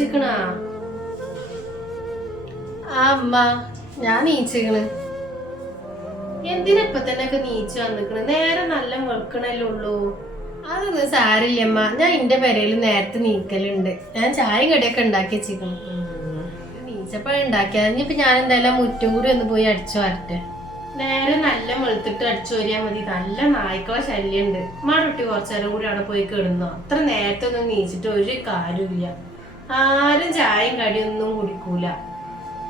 നീച്ചിക്കണാ? ആ അമ്മ ഞാൻ നീച്ചിക്കണ്. എന്തിനാ ഇപ്പൊ തന്നെ ഒക്കെ നീച്ചു വന്നിക്കണ്? നേരെ നല്ല വെളുക്കണല്ലേ ഉള്ളൂ. അതൊന്നും സാരില്ലമ്മ ഞാൻ എന്റെ പെരയിൽ നേരത്തെ നീക്കലുണ്ട്. ഞാൻ ചായ കടിയൊക്കെ ഉണ്ടാക്കി വെച്ചിരിക്കണം ഉണ്ടാക്കിയത്. ഇനിയിപ്പൊ ഞാൻ എന്തായാലും മുറ്റും കൂടി ഒന്ന് പോയി അടിച്ചു വരട്ടെ. നേരെ നല്ല വെളുത്തിട്ട് അടിച്ചു വരിയാൽ മതി. നല്ല നായ്ക്കളെ ശല്യമുണ്ട് മാടുട്ടി കുറച്ചേരം കൂടി അവിടെ പോയി കിടന്നോ. അത്ര നേരത്തെ ഒന്നും നീച്ചിട്ട് ഒരു കാര്യമില്ല ആരും ചായയും കടിയൊന്നും കുടിക്കൂല.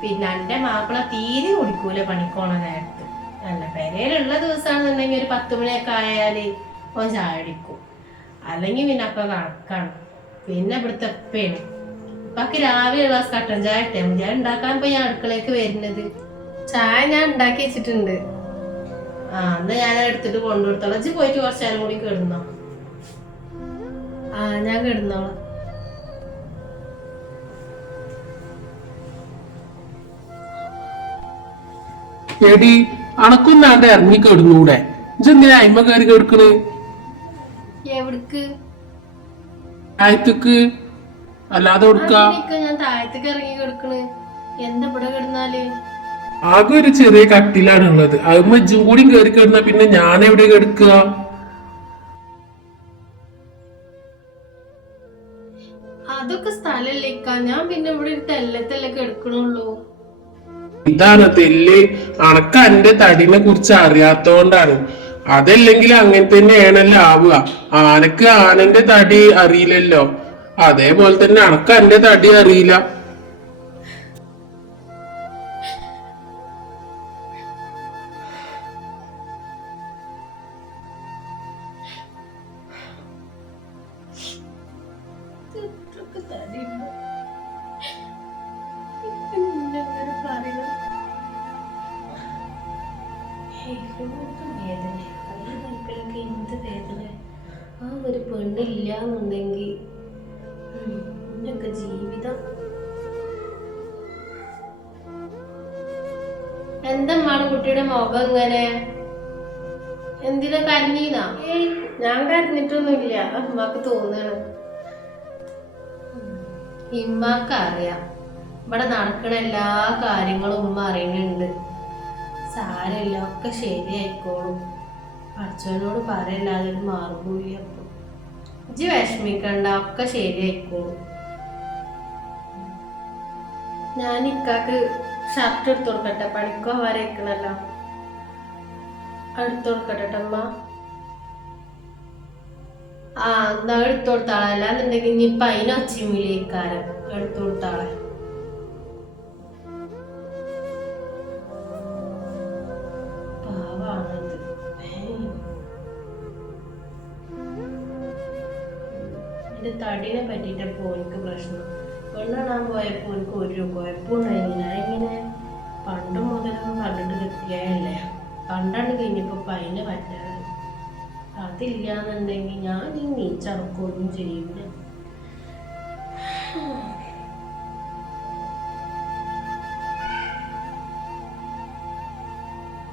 പിന്നെ എന്റെ മാപ്പിള തീരെ കുടിക്കൂല പണിക്കോണ നേരത്ത്. അല്ല പെരയിലുള്ള ദിവസമാണെന്നുണ്ടെങ്കിൽ ഒരു പത്ത് മണിയൊക്കെ ആയാൽ ഓൻ ചായ അടിക്കും അല്ലെങ്കിൽ പിന്നെ അപ്പം കണക്കാണ്. പിന്നെ ഇവിടുത്തെ എപ്പയാണ് ഇപ്പൊക്ക് രാവിലെ ഗ്ലാസ് കട്ടൻ ചായ ഇട്ടേ ഞാൻ ഉണ്ടാക്കാൻ പോയി ഞാൻ അടുക്കളയ്ക്ക് വരുന്നത്. ചായ ഞാൻ ഉണ്ടാക്കി വെച്ചിട്ടുണ്ട്. ആ എന്നാ ഞാൻ എടുത്തിട്ട് കൊണ്ടുകൊടുത്തോളാം. ഇജ്ജ് പോയിട്ട് കുറച്ചു നേരം കൂടി കിടന്നോ? ആ ഞാൻ കിടന്നോളാം. എടി അണക്കൊന്നാണ്ട് ഇറങ്ങി കേടുന്നൂടെ? ഇജെന്തിനാ അയിമ കയറി കേടുക്കണ്? എവിടക്ക്? അല്ലാതെ കൊടുക്ക അതിനൊക്കെ ഞാൻ താഴത്തേക്ക് ഇറങ്ങി കിടക്കണ്. എന്താ ഇവിടെ കിടന്നാൽ? ആകെ ഒരു ചെറിയ കട്ടിലാണ് ഉള്ളത്. അതുമ്പോ ഇജ്ജും കൂടി കയറി കിടന്ന പിന്നെ ഞാൻ എവിടെ കിടക്കുക അതൊക്കെ സ്ഥലല്ലേക്കാ ഞാൻ പിന്നെ ഇവിടെ ഒരു തെല്ലത്തെല്ലാം കിടക്കണുള്ളൂ. ഇതാണ് തെല്ല് അണക്ക് എന്റെ തടിനെ കുറിച്ച് അറിയാത്തോണ്ടാണ്. അതല്ലെങ്കിൽ അങ്ങനെ തന്നെയാണല്ലോ ആവുക. ആനക്ക് ആനന്റെ തടി അറിയില്ലല്ലോ. അതേപോലെ തന്നെ അണക്ക് അന്റെ തടി അറിയില്ല. എന്ത് വേദന. കയ്യും കാൽക്കലൊക്കെ എന്ത് വേദന. ആ ഒരു പെണ്ണില്ല എന്നുണ്ടെങ്കിൽ എന്നൊക്കെ ജീവിതം എന്താണ് കുട്ടിയുടെ മുഖം ഇങ്ങനെ എന്തിനാ കരഞ്ഞീന്നാ ഞാൻ കരഞ്ഞിട്ടൊന്നുമില്ല അമ്മയ്ക്ക് തോന്നുകയാണ് ഇമ്മക്ക് അറിയാം ഇവിടെ നടക്കണ എല്ലാ കാര്യങ്ങളും ഉമ്മ അറിയുന്നുണ്ട് സാരമില്ല ഒക്കെ ശരിയായിക്കോളും. അച്ഛനോട് പറയല്ലാതെ ഒരു മാർഗമില്ല ഇജ്ജ് വിഷമിക്കണ്ട ഒക്കെ ശരിയായിക്കോളും. ഞാൻ ഇക്കാക്ക് ഷർട്ട് എടുത്തു കൊടുക്കട്ടെ പണിക്കോ വരയ്ക്കണല്ലോ എടുത്തു കൊടുക്കട്ടെ അമ്മ. ആ എന്നാ എടുത്തു കൊടുത്താളെ. അല്ലാന്നുണ്ടെങ്കിൽ ഇനി ഇപ്പൊ അതിന് ഒച്ചിമില്ലേക്കാരം എടുത്തു കൊടുത്താളെ. തടിനെ പറ്റിയിട്ടപ്പോ എനിക്ക് പ്രശ്നം. പെണ്ണാണാൻ പോയപ്പോ എനിക്ക് ഒരു കുഴപ്പമുണ്ടായിരുന്നില്ല ഇങ്ങനെ പണ്ട് മുതലൊന്നും കണ്ടിട്ട് കിട്ടിയല്ലേ പണ്ടാണ് കഴിഞ്ഞപ്പോ പൈന് പറ്റാറ് അതില്ലാന്നുണ്ടെങ്കിൽ ഞാൻ ഈ നീച്ചടക്കൊന്നും ചെയ്യില്ല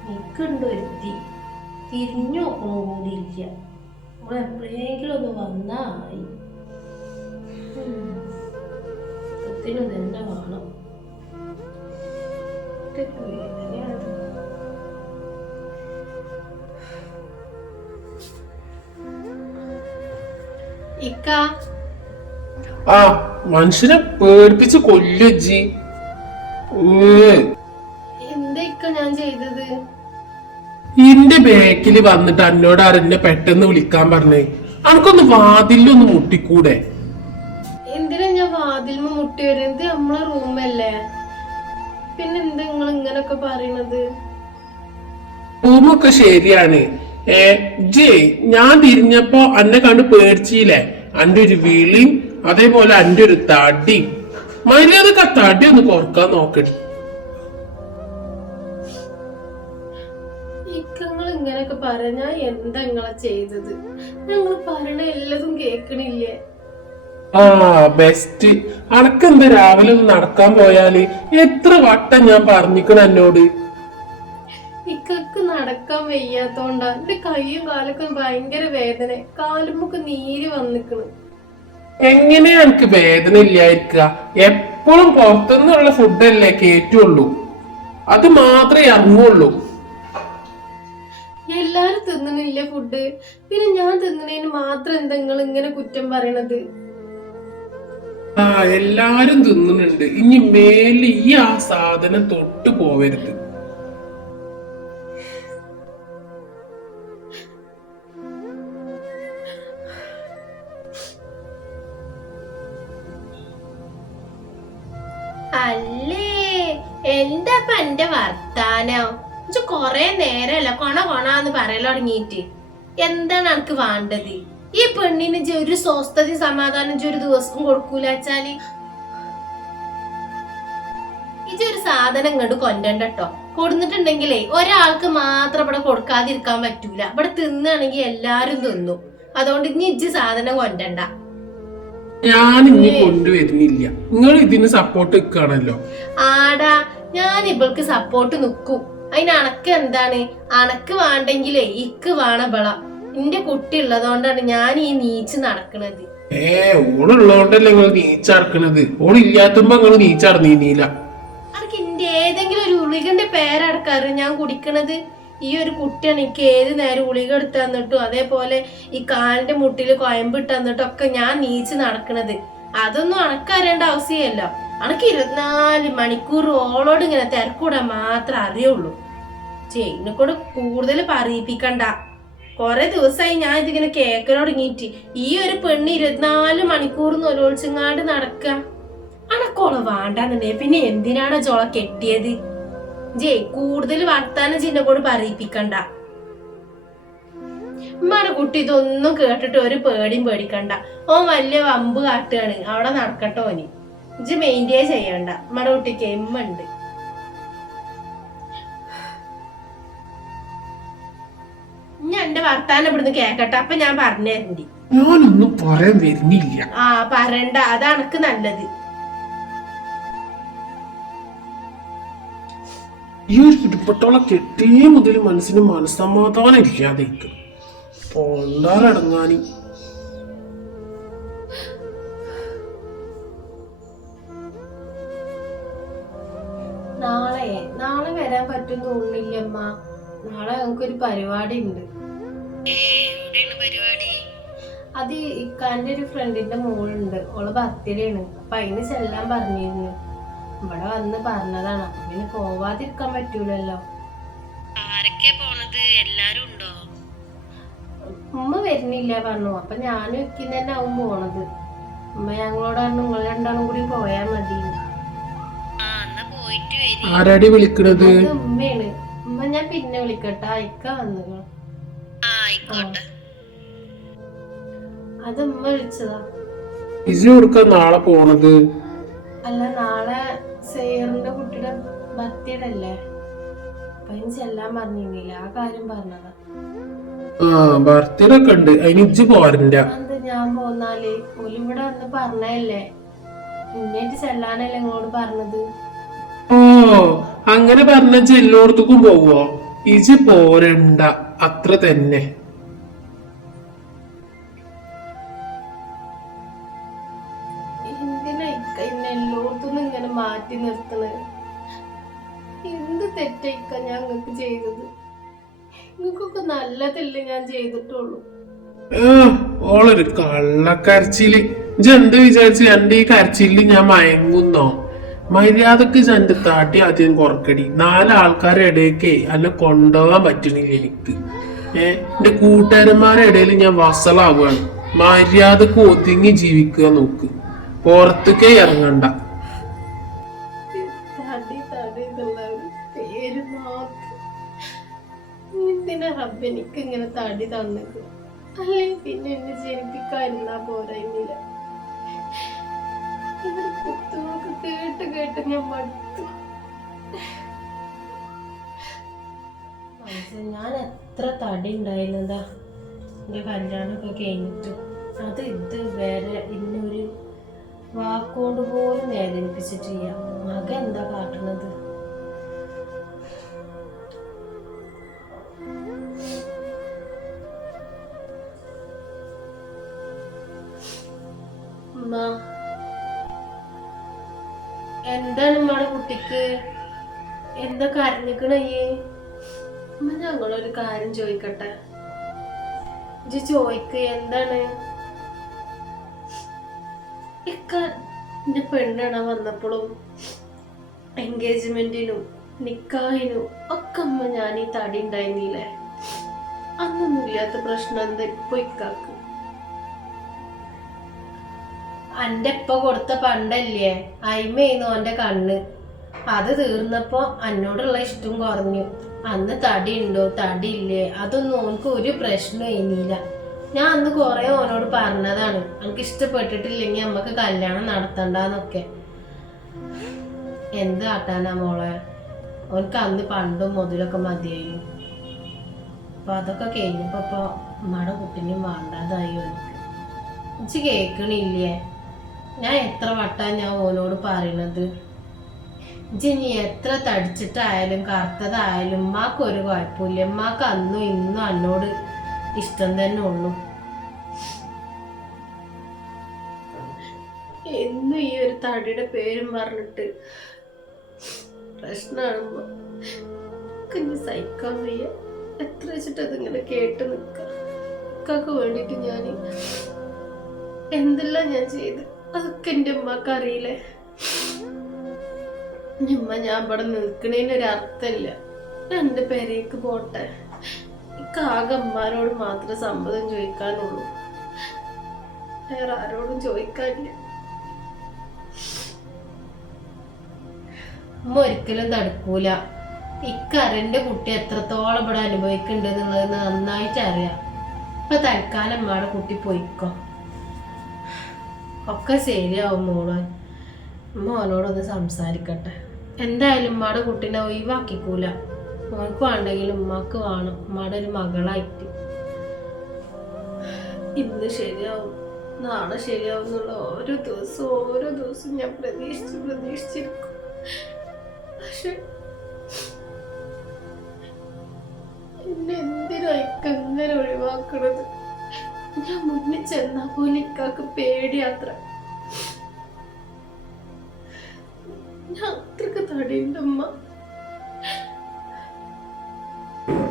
എനിക്കുണ്ട് ഒരുത്തി. തിരിഞ്ഞു നോക്കണ കൂടി ഇല്ല. നമ്മൾ എപ്പോഴെങ്കിലും ഒന്ന് വന്നായി ത്തിനും നിന്നെ ഇക്ക. ആ മനുഷ്യനെ പേടിപ്പിച്ച് കൊല്ലുജി എന്താ ഇക്ക ഞാൻ ചെയ്തത്? ഇന്റെ ബാക്കിൽ വന്നിട്ട് എന്നോട് അറിഞ്ഞ പെട്ടെന്ന് വിളിക്കാൻ പറഞ്ഞേ. അനക്കൊന്ന് വാതിലൊന്ന് മുട്ടിക്കൂടെ? വാതിൽമ മുട്ടി വരുന്നത് നമ്മളെ റൂമല്ലേ പിന്നെ എന്താ നിങ്ങൾ ഇങ്ങനൊക്കെ പറയണത്? റൂമൊക്കെ ശരിയാണ്. ഏ ജേ ഞാൻ തിരിഞ്ഞപ്പോ അന്നെ കണ്ട് പേടിച്ചില്ലേ? അന്റെ ഒരു വിളിയും അതേപോലെ അന്റെ ഒരു തടി മര്യാദയ്ക്ക് ആ തടി ഒന്ന് കുറയ്ക്കാൻ നോക്കടി ഇക്കങ്ങൾ ഇങ്ങനൊക്കെ പറഞ്ഞാ എന്താ നിങ്ങളെ ചെയ്തത്? ഞങ്ങൾ പറയണ എല്ലാതും കേക്കണില്ലേ? ആ ബെസ്റ്റ് അനക്കെന്താ രാവിലെ ഒന്ന് നടക്കാൻ പോയാൽ? എത്ര വട്ടം ഞാൻ പറഞ്ഞിക്കണ എന്നോട്? ഇക്കക്ക് നടക്കാൻ വയ്യാത്തോണ്ടാ. എന്റെ കൈയും കാലൊക്കെ ഭയങ്കര വേദന. കാലുമൊക്കെ നീര് വന്നിക്കണു. എങ്ങനെയാ എനിക്ക് വേദന ഇല്ലായിരിക്കുക എപ്പോഴും പുറത്തുനിന്നുള്ള ഫുഡല്ലേ കേറ്റുള്ളൂ. അത് മാത്രമേ ഇറങ്ങുള്ളൂ എല്ലാരും തിന്നണില്ല ഫുഡ് പിന്നെ ഞാൻ തിന്നണേന് മാത്രം എന്താ നിങ്ങൾ ഇങ്ങനെ കുറ്റം പറയണത്? ആ എല്ലാരും തിന്നുന്നുണ്ട്. ഇനി മേൽ ഈ ആ സാധനം തൊട്ട് പോവരുത്. അല്ലേ? എന്താ എന്റെ വർത്താനം? കൊറേ നേരല്ല കൊണ കൊണാന്ന് പറയല തുടങ്ങിയിട്ട് എന്താണ് എനിക്ക് വേണ്ടത്? ഈ പെണ്ണിന് ഒരു സ്വസ്ഥത സമാധാനം ഒരു ദിവസം കൊടുക്കൂല വെച്ചാൽ? ഒരു സാധനം ഇങ്ങോട്ട് കൊണ്ടണ്ടട്ടോ കൊടുന്നിട്ടുണ്ടെങ്കിലേ ഒരാൾക്ക് മാത്രം ഇവിടെ കൊടുക്കാതിരിക്കാൻ പറ്റൂല. ഇവിടെ തിന്നാണെങ്കിൽ എല്ലാരും തിന്നു. അതുകൊണ്ട് ഇനി ഇജ്ജ് സാധനം കൊണ്ടണ്ട ഞാൻ ഇനി കൊണ്ടുവരുന്നില്ല. നിങ്ങൾ ഇതിന് സപ്പോർട്ട് നിൽക്കുകയാണല്ലോ. ആടാ ഞാൻ ഇവൾക്ക് സപ്പോർട്ട് നിക്കും. അതിന് അണക്ക് എന്താണ്? അണക്ക് വേണ്ടെങ്കിലേ ഇക്ക് വേണം ബള എന്റെ കുട്ടി ഉള്ളതുകൊണ്ടാണ് ഞാൻ ഈ നീച്ച് നടക്കണത്. ഏ ഓളുള്ളതുകൊണ്ടല്ലേ നിങ്ങൾ നീച്ചടക്കണത് ഓളില്ലാത്തുമ്പോ നിങ്ങൾ നീച്ചടന്നീനില്ല അനക്ക് എന്റെ ഏതെങ്കിലും ഒരു ഉളികന്റെ പേരടക്കാറ് ഞാൻ കുടിക്കണത് ഈ ഒരു കുട്ടിയാണ്. എനിക്ക് ഏത് നേരം ഉളിക എടുത്തു തന്നിട്ടും അതേപോലെ ഈ കാലിന്റെ മുട്ടിൽ കൊയമ്പിട്ട് തന്നിട്ടും ഒക്കെ ഞാൻ നീച്ച് നടക്കണത്. അതൊന്നും അണക്കറിയേണ്ട ആവശ്യമല്ല. അണക്ക് ഇരുപത്തിനാല് മണിക്കൂർ ഓളോട് ഇങ്ങനെ തിരക്കൂടാൻ മാത്രമേ അറിയുള്ളൂ. ചെയിനെ കൂടെ കൂടുതൽ പറയിപ്പിക്കണ്ട. കൊറേ ദിവസമായി ഞാൻ ഇതിങ്ങനെ കേക്കലൊടങ്ങിയിട്ട് ഈ ഒരു പെണ്ണ് ഇരുപത്തിനാല് മണിക്കൂർ നൊലോളിച്ചങ്ങാണ്ട് നടക്കുക അണക്കോളെ വേണ്ടെന്നുണ്ടേ പിന്നെ എന്തിനാണ് ചോള കെട്ടിയത്? ജേ കൂടുതൽ വർത്താനം ചിന്നെ കൂടെ പറയിപ്പിക്കണ്ട. മറുകുട്ടി കുട്ടി ഇതൊന്നും കേട്ടിട്ട് ഒരു പേടിയും പേടിക്കണ്ട. ഓ വലിയ വമ്പ് കാട്ടുകയാണ് അവിടെ നടക്കട്ടോ ഇനി ഇജ് മെയിന്റേ ചെയ്യണ്ട. മറുകുട്ടിക്ക് കുട്ടിക്ക് എമ്മുണ്ട് എന്റെ വർത്താനം ഇവിടുന്ന് കേക്കട്ടെ. അപ്പൊ ഞാൻ പറഞ്ഞു തരണ്ടി. ഞാനൊന്നും പറയാൻ വരുന്നില്ല. ആ പറയണ്ട. അതാണ് എനിക്ക് നല്ലത്. ഈ ഒരു ചുറ്റുപട്ടോളം കെട്ടിയ മുതൽ മനസ്സിന് മനസ്സമാധാനം ഇല്ലാതെ പൊണ്ടാറടങ്ങാനി നാളെ നാളെ വരാൻ പറ്റും തോന്നുന്നില്ല അമ്മ. നാളെ ഞങ്ങൾക്കൊരു പരിപാടി ഉണ്ട് അത് ഇക്കാന്റെ ഒരു ഫ്രണ്ടിന്റെ മോളുണ്ട്. ഓൾ ബർത്ത്ഡേ ആണ് അപ്പൊ അതിന് ചെല്ലാൻ പറഞ്ഞിരുന്നു. ഇവിടെ വന്ന് പറഞ്ഞതാണ്. അപ്പൊ പിന്നെ പോവാതിരിക്കാൻ പറ്റൂലല്ലോ. ആരൊക്കെ പോണത്? എല്ലാരും ഉണ്ടോ? ഉമ്മ വരുന്നില്ല പറഞ്ഞു. അപ്പൊ ഞാനും ഇക്കുന്ന തന്നെ ആവും പോണത്. ഉമ്മ ഞങ്ങളോട് പറഞ്ഞു നിങ്ങൾ രണ്ടാളും കൂടി പോയാ മതി. ആ എന്നാ പോയിട്ട് വരി. ആരാടി വിളിക്കണത്? ഉമ്മയാണ്. ഉമ്മ ഞാൻ പിന്നെ വിളിക്കട്ടെ. ഇക്ക വന്നു അത് ഉമ്മ വിളിച്ചതാ. ഇജി കൊടുക്കാൻ നാളെ പോണത്? അല്ല നാളെ സെയറിന്റെ കുട്ടിയുടെ ബർത്ത്ഡേ അല്ലേ അപ്പൊ അതിന് ചെല്ലാൻ പറഞ്ഞിരുന്നില്ല. ആ കാര്യം പറഞ്ഞതാ. ആ ബർത്ത്ഡേ ഒക്കെ ഉണ്ട്. അതിന് ഇജ്ജ് പോരണ്ട. അത് ഞാൻ പോന്നാൽ? ഓലിവിടെ വന്ന് പറഞ്ഞല്ലേ ഇന്നേറ്റ് ചെല്ലാനല്ലേ ഇങ്ങോട്ട് പറഞ്ഞത്? ഓ അങ്ങനെ പറഞ്ഞ ചെല്ലോടത്തും പോവോ? ഇജ് പോരണ്ട അത്ര തന്നെ. ഇങ്ങനെ മാറ്റി നിർത്തണത് എന്ത് തെറ്റൈക്ക ഞാൻ നിങ്ങൾക്ക് ചെയ്തത്? നിങ്ങൾക്കൊക്കെ നല്ലതല്ലേ ഞാൻ ചെയ്തിട്ടുള്ളൂ. ഓളൊരു കള്ളക്കരച്ചിൽ. ഇജ് എന്ത് വിചാരിച്ചു എന്റെ ഈ കരച്ചിൽ ഞാൻ മയങ്ങുന്നോ? മര്യാദയ്ക്ക് ചണ്ട് താട്ടി ആദ്യം കുറക്കടി. നാലാൾക്കാരുടെ ഇടയ്ക്ക് അല്ല കൊണ്ടുപോകാൻ പറ്റണില്ല എനിക്ക്. എന്റെ കൂട്ടുകാരന്മാരുടെ ഇടയിൽ ഞാൻ വസളാവുകയാണ് മര്യാദയ്ക്ക് ഒതുങ്ങി ജീവിക്കുക നോക്ക്. പുറത്തേക്കേ ഇറങ്ങണ്ട. എനിക്ക് ഇങ്ങനെ തടി തന്നത്? അല്ലെങ്കിൽ പിന്നെ എന്നെ ജനിപ്പിക്കാതിരുന്നാ പോരായിരുന്നില്ല കേട്ട് കേട്ട് ഞാൻ മടുത്തു. ഞാൻ എത്ര തടി കല്യാണമൊക്കെ കഴിഞ്ഞിട്ടു. അത് ഇത് ഇന്നൊരു വാക്കുകൊണ്ട് പോലും വേദനിപ്പിച്ചിട്ടില്ല. മകൻ എന്താ കാട്ടുന്നത് കരഞ്ഞിക്കണയ്യേ അമ്മ ഞങ്ങളൊരു കാര്യം ചോദിക്കട്ടെ? ഇജ്ജ് ചോദിക്ക് എന്താണ്? ഇക്ക എന്റെ പെണ്ണണ വന്നപ്പോഴും എൻഗേജ്മെന്റിനും നിക്കാഹിനും ഒക്കെ അമ്മ ഞാൻ ഈ തടി ഉണ്ടായിരുന്നില്ലേ? അന്നൊന്നും ഇല്ലാത്ത പ്രശ്നം എന്താ ഇപ്പൊ ഇക്കാക്ക്? അന്റെ ഇപ്പൊ കൊടുത്ത പണ്ടല്ലേ? അയിമേന്നു ഓന്റെ കണ്ണ്. അത് തീർന്നപ്പോ എന്നോടുള്ള ഇഷ്ടം കുറഞ്ഞു. അന്ന് തടി ഉണ്ടോ തടി ഇല്ലേ അതൊന്നും ഓനക്ക് ഒരു പ്രശ്നം ഇനിയില്ല ഞാൻ അന്ന് കുറെ ഓനോട് പറഞ്ഞതാണ്. എനിക്ക് ഇഷ്ടപ്പെട്ടിട്ടില്ലെങ്കിൽ നമുക്ക് കല്യാണം നടത്തണ്ടെന്നൊക്കെ. എന്ത് കാട്ടാനാ മോളെ? ഓനക്ക് അന്ന് പണ്ടും മുതലൊക്കെ മതിയായിരുന്നു അപ്പൊ അതൊക്കെ കഴിഞ്ഞപ്പോ ഇപ്പൊ ഉമ്മയുടെ കുട്ടിനെയും വേണ്ടാതായി ഓനക്ക് കേക്കണില്ലേ? ഞാൻ എത്ര വട്ടാ ഞാൻ ഓനോട് പറയണത്? ഇനി എത്ര തടിച്ചിട്ടായാലും കറുത്തതായാലും ഉമ്മാക്ക് ഒരു കുഴപ്പമില്ല. ഉമ്മാക്ക് അന്നും ഇന്നും അന്നോട് ഇഷ്ടം തന്നെ ഉള്ളു. എന്നും ഈ ഒരു തടിയുടെ പേരും പറഞ്ഞിട്ട് പ്രശ്നമാണ് കുഞ്ഞ് സഹിക്കാൻ വയ്യ. എത്ര വെച്ചിട്ട് അതിങ്ങനെ കേട്ട് ഇക്കാക്ക് വേണ്ടിട്ട് ഞാൻ എന്തെല്ലാം ഞാൻ ചെയ്ത്? അതൊക്കെ എന്റെ ഉമ്മക്ക് അറിയില്ലേ? ഉമ്മ ഞാൻ ഇവിടെ നിൽക്കണേന് ഒരു അർത്ഥമില്ല. രണ്ട് പേരേക്ക് പോട്ടെ. ഇക്കാകെ അമ്മാനോട് മാത്രമേ സമ്മതം ചോദിക്കാനുള്ളൂ. വേറെ ആരോടും ചോദിക്കാനില്ല. അമ്മ ഒരിക്കലും തടുക്കൂല. ഇക്കരന്റെ കുട്ടി എത്രത്തോളം ഇവിടെ അനുഭവിക്കുന്നുണ്ട് എന്നുള്ളത് നന്നായിട്ട് അറിയാം. ഇപ്പൊ തൽക്കാലം അമ്മയുടെ കുട്ടി പോയിക്കോ. ഒക്കെ ശരിയാവും മോൾ. മോനോടൊന്ന് സംസാരിക്കട്ടെ. എന്തായാലും ഉമ്മയുടെ കുട്ടീനെ ഒഴിവാക്കിക്കൂല. മോൾക്ക് വേണ്ടെങ്കിലും ഉമ്മക്ക് വേണം. ഉമ്മയുടെ ഒരു മകളായിട്ട്. ഇന്ന് ശരിയാവും. നാളെ ശരിയാവും എന്നുള്ള ഓരോ ദിവസവും ഓരോ ദിവസവും ഞാൻ പ്രതീക്ഷിച്ച് പ്രതീക്ഷിച്ചിരിക്കും. പക്ഷെ എന്നെ എന്തിനാ ഇക്ക ഇങ്ങനെ ഒഴിവാക്കണത്? ഞാൻ മുന്നിൽ ചെന്നാ പോലെ ഇക്കാക്ക് പേടിയാത്ര. ഞാൻ അത്രയ്ക്ക് തടിയുണ്ട് അമ്മ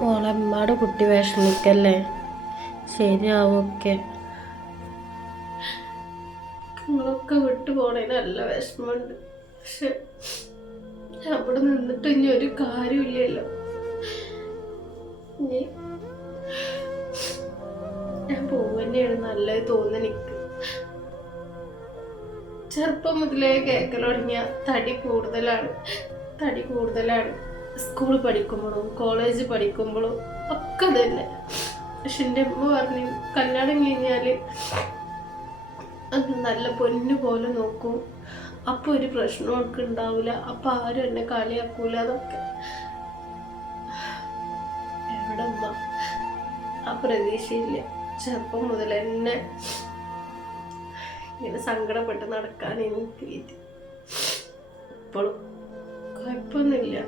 മോളെ അമ്മയുടെ കുട്ടി വിഷമിക്കല്ലേ ശരിയാവൊക്കെ. നിങ്ങളൊക്കെ വിട്ടു പോണേന് നല്ല വിഷമമുണ്ട്. പക്ഷെ അവിടെ നിന്നിട്ട് ഇനി ഒരു കാര്യമില്ലല്ലോ ഇനി ഞാൻ പോവന്നെയാണ് നല്ലത് തോന്നുന്നു എനിക്ക്. ചെറുപ്പം മുതലേ തുടങ്ങിയ തടി കൂടുതലാണ്. തടി കൂടുതലാണ്. സ്കൂൾ പഠിക്കുമ്പോഴും കോളേജ് പഠിക്കുമ്പോഴും ഒക്കെ തന്നെ പക്ഷെ എന്റെ അമ്മ പറഞ്ഞു കല്യാണം കഴിഞ്ഞാൽ അത് നല്ല പൊന്നു പോലെ നോക്കും. അപ്പൊ ഒരു പ്രശ്നം ഒക്കെ ഉണ്ടാവില്ല അപ്പൊ ആരും എന്നെ കളിയാക്കൂല. അതൊക്കെ. എവിടെ ആ പ്രതീക്ഷയില്ല. ചെറുപ്പം മുതൽ എന്നെ ഇങ്ങനെ സങ്കടപ്പെട്ട് നടക്കാൻ എനിക്ക് ഇപ്പോഴും കുഴപ്പമൊന്നുമില്ല.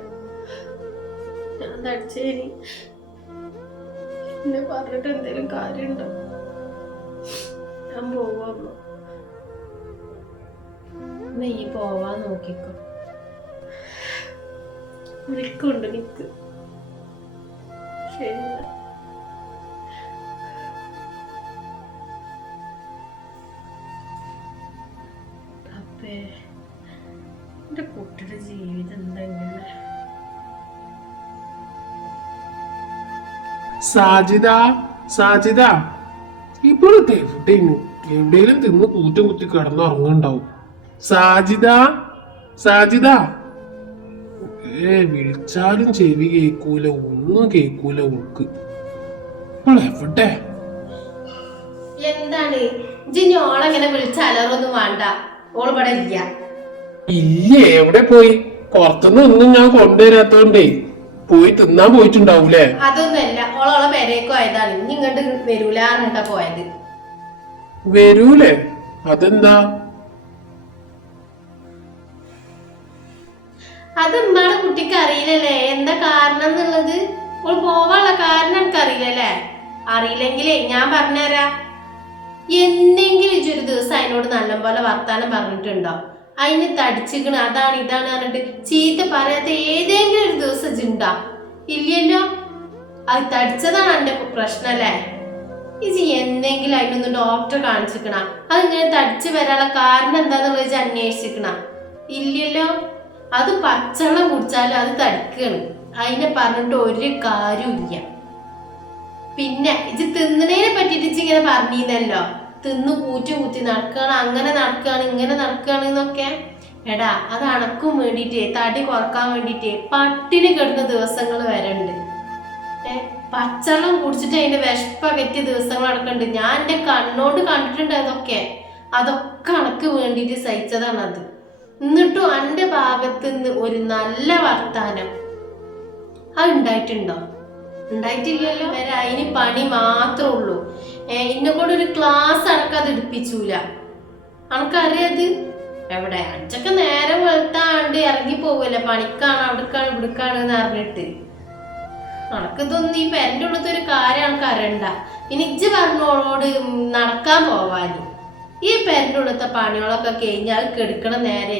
ഞാൻ തടിച്ചേനി എന്നെ പറഞ്ഞിട്ട് എന്തെങ്കിലും കാര്യമുണ്ടോ? ഞാൻ പോവാ അമ്മ. നീ പോവാൻ നോക്കിക്കോ. വിളിക്കുണ്ട് നിക്ക്. ശരി സാജിദ സാജിദ. ഇപ്പോഴത്തെ എവിടെയാണ് എവിടെയെങ്കിലും തിന്ന് കൂറ്റം കുത്തി കിടന്നുറങ്ങുണ്ടാവും സാജിദ സാജിദ. ഏ വിളിച്ചാലും ചെവി കേക്കൂല ഒന്നും കേക്കൂല ഉൾക്ക്. ഇപ്പോൾ എവിടെ? എന്താണ്? ജിനി ഓളെങ്ങനെ വിളിച്ച അലറൊന്നും വേണ്ട. ഓൾ ഇവിടെ ഇല്ല. ഇല്ലേ എവിടെ പോയി? പുറത്തുനിന്ന് ഒന്നും ഞാൻ കൊണ്ടുവരാത്തോണ്ടേ. പോയി തിന്നാൻ പോയിട്ടുണ്ടാവൂലേ? അതൊന്നല്ല ഓളോളെ പേരേക്കോ ആയതാണ് ഇനി ഇങ്ങോട്ട് വരൂലാന്നിട്ടാ പോയത്. വരൂലേ? അതെന്താ? അത് ഉമ്മാടെ കുട്ടിക്ക് അറിയില്ലല്ലേ? എന്താ കാരണം എന്നുള്ളത് ഓൾ പോവാനുള്ള കാരണം എനിക്ക് അറിയില്ലല്ലേ അറിയില്ലെങ്കിലേ ഞാൻ പറഞ്ഞുതരാ. എന്നെങ്കിലും ഇച്ചൊരു ദിവസം അതിനോട് നല്ലപോലെ വർത്താനം പറഞ്ഞിട്ടുണ്ടോ? അതിന് തടിച്ചിക്കണ് അതാണ് ഇതാണ് പറഞ്ഞിട്ട് ചീത്ത പറയാത്ത ഏതെങ്കിലും ഒരു ദിവസം ചിണ്ടാ ഇല്ലല്ലോ അത് തടിച്ചതാണ് എന്റെ പ്രശ്നല്ലേ ഇജി എന്തെങ്കിലും അതിനൊന്ന് ഡോക്ടറെ കാണിച്ചിക്കണ. അതിങ്ങനെ തടിച്ചു വരാനുള്ള കാരണം എന്താന്നുള്ളത് വെച്ച് അന്വേഷിക്കണ ഇല്ലല്ലോ അത് പച്ചവെള്ളം കുടിച്ചാലും അത് തടിക്കാണ്. അതിനെ പറഞ്ഞിട്ട് ഒരു കാര്യമില്ല പിന്നെ ഇത് തിന്നണേനെ പറ്റിയിട്ട് ഇച്ചിങ്ങനെ പറഞ്ഞിരുന്നല്ലോ. തിന്ന് കൂറ്റി കുത്തി നടക്കുകയാണ് അങ്ങനെ നടക്കുകയാണ് ഇങ്ങനെ നടക്കുകയാണ് എന്നൊക്കെ. എടാ അത് അണക്കും വേണ്ടിയിട്ടേ തടി കുറയ്ക്കാൻ വേണ്ടിയിട്ടേ പട്ടിണി കിടന്ന ദിവസങ്ങൾ വരണ്ട് ഏ പച്ചവെള്ളം കുടിച്ചിട്ട് അതിന്റെ വിഷപ്പകറ്റിയ ദിവസങ്ങൾ അടക്കണ്ട് ഞാൻ എന്റെ കണ്ണോട് കണ്ടിട്ടുണ്ട് അതൊക്കെ. അതൊക്കെ അണക്ക് വേണ്ടിയിട്ട് അത് എന്നിട്ടും എന്റെ ഭാഗത്ത് നിന്ന് ഒരു നല്ല വർത്താനം. അത് ഉണ്ടായിട്ടുണ്ടോ? ഉണ്ടായിട്ടില്ലല്ലോ. വരെ അതിന് പണി മാത്രമേ ഉള്ളൂ. ഇന്നെ കൊണ്ട് ഒരു ക്ലാസ് അനക്കത് എടുപ്പിച്ചൂല. അനക്കറിയത്? എവിടെ? അച്ഛക്ക് നേരെ വെളുത്താണ്ട് ഇറങ്ങി പോവല്ലേ പണിക്കാണ് അവിടേക്കാണ് ഇവിടേക്കാണ് എന്ന് അറിഞ്ഞിട്ട്. അനക്കിതൊന്നും ഈ പെരന്റെ ഉള്ളത്തെ ഒരു കാര്യം അനക്ക് അറിയണ്ട. ഇനി ഇജ്ജ് പറഞ്ഞോളോട് നടക്കാൻ പോവാന്. ഈ പെരന്റെ ഉള്ളത്തെ പണികളൊക്കെ കഴിഞ്ഞാൽ കെടുക്കണ നേരെ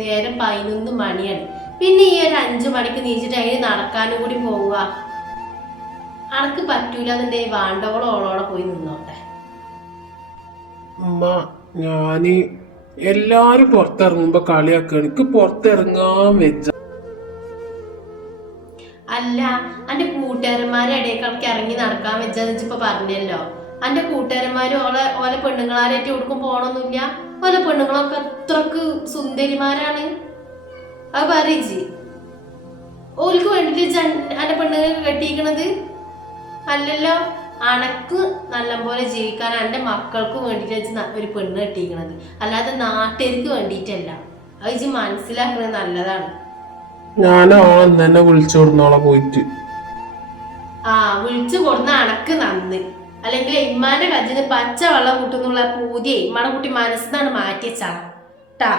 നേരം പതിനൊന്ന് മണിയാണ്. പിന്നെ ഈ ഒരു അഞ്ചു മണിക്ക് നീച്ചിട്ട് അതിന് നടക്കാനും കൂടി പോവുക. അനക്ക് പറ്റൂല എന്നുണ്ടെങ്കിൽ വാണ്ടവളോ ഓളോടെ പോയി നിന്നോട്ടെ. ഉമ്മ ഞാൻ എല്ലാരും പുറത്തിറങ്ങുമ്പോ കളിയാക്കാണ്. എനിക്ക് പുറത്തിറങ്ങാൻ വെച്ച അല്ല അന്റെ കൂട്ടുകാരന്മാരെ ഇടയ്ക്കിടയ്ക്ക് ഇറങ്ങി നടക്കാൻ വെച്ചാന്ന് വെച്ചിപ്പോ പറഞ്ഞല്ലോ. അന്റെ കൂട്ടുകാരന്മാര് ഓളെ ഓലെ പെണ്ണുങ്ങളാരായിട്ട് എവിടേക്കും പോണൊന്നുമില്ല. ഓലെ പെണ്ണുങ്ങളൊക്കെ അത്രയ്ക്ക് സുന്ദരിമാരാണ്. അത് പറയിച്ച് ഓൽക്ക് വേണ്ടിട്ട് അന്റെ പെണ്ണുങ്ങൾക്ക് കെട്ടിയിരിക്കണത് അല്ലല്ലോ അനക്ക് നല്ലപോലെ ജീവിക്കാൻ എന്റെ മക്കൾക്ക് വേണ്ടിയിട്ട് വെച്ച് ഒരു പെണ്ണ് കിട്ടിയിരിക്കണത്. അല്ലാതെ നാട്ടുകാർക്ക് വേണ്ടിയിട്ടല്ല. അത് ഇജ് മനസ്സിലാക്കുന്നത് നല്ലതാണ്. ഞാൻ ഓളെ തന്നെ വിളിച്ചോടുന്നോളെ പോയിട്ട്. ആ വിളിച്ചു കൊടുന്ന അണക്ക് നന്ന്. അല്ലെങ്കിൽ ഇമ്മാന്റെ കജിന് പച്ച വെള്ളം കൂട്ടുന്നുള്ള പൂതിയെ ഇമ്മാടെ കുട്ടി മനസ്സിന്നാണ് മാറ്റിയച്ചാ ട്ടാ.